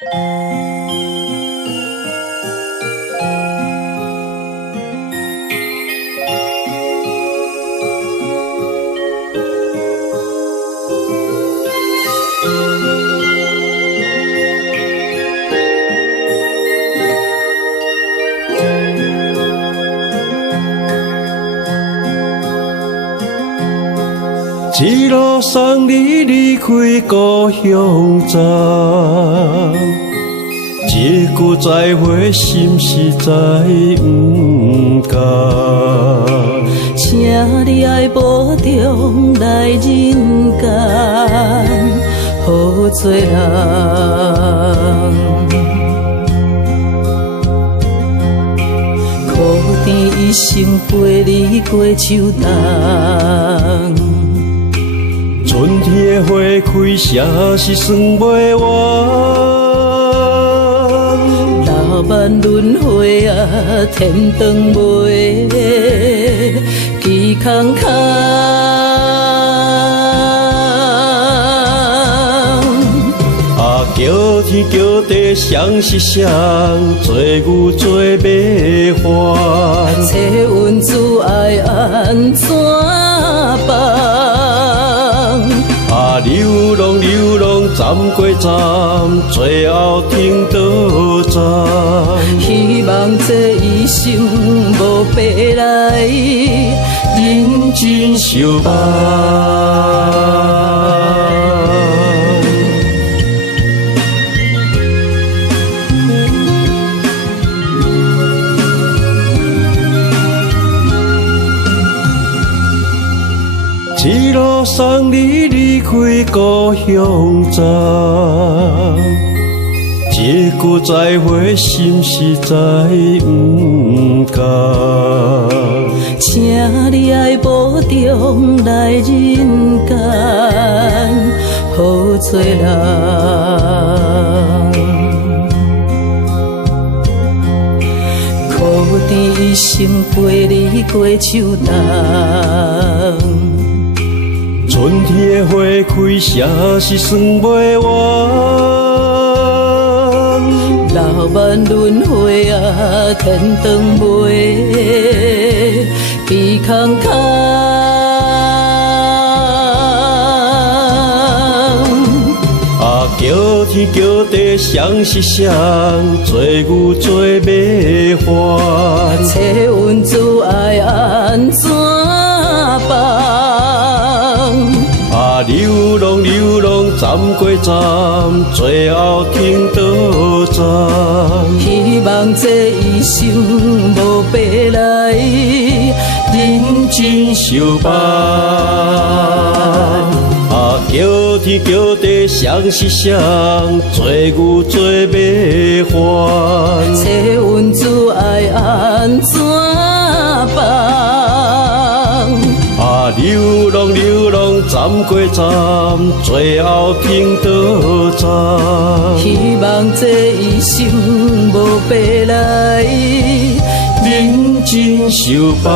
一路送你离开故乡站，一句再会，心实在不甘。请你爱保重来人间，好做人。苦甜一生陪你过秋冬。春天的花开，啥是算袂完？老万轮回啊，天长袂期空空。啊，叫天叫地，谁是谁？做牛做马还。切阮自爱安怎办？啊，流浪流浪，站过站，最后停倒站。希望这一生无白来，认真相伴。一路送你离开故乡站，一句再会，心实在不甘。请你爱保重来人间，好做人。苦甜一生陪你过秋冬。春天的花开，啥是算袂完？老万轮回啊，天长袂期空空。啊，叫天叫地，谁是谁？做牛做马还。切阮自爱安怎办？啊，流浪流浪，站过站，最后停倒站。希望这一生无白来，认真相伴。啊，叫天叫地，谁是谁？做牛做马还。切阮自爱安怎办？啊，流浪流浪，站过站，最后停倒站。希望这一生无白来，认真相伴。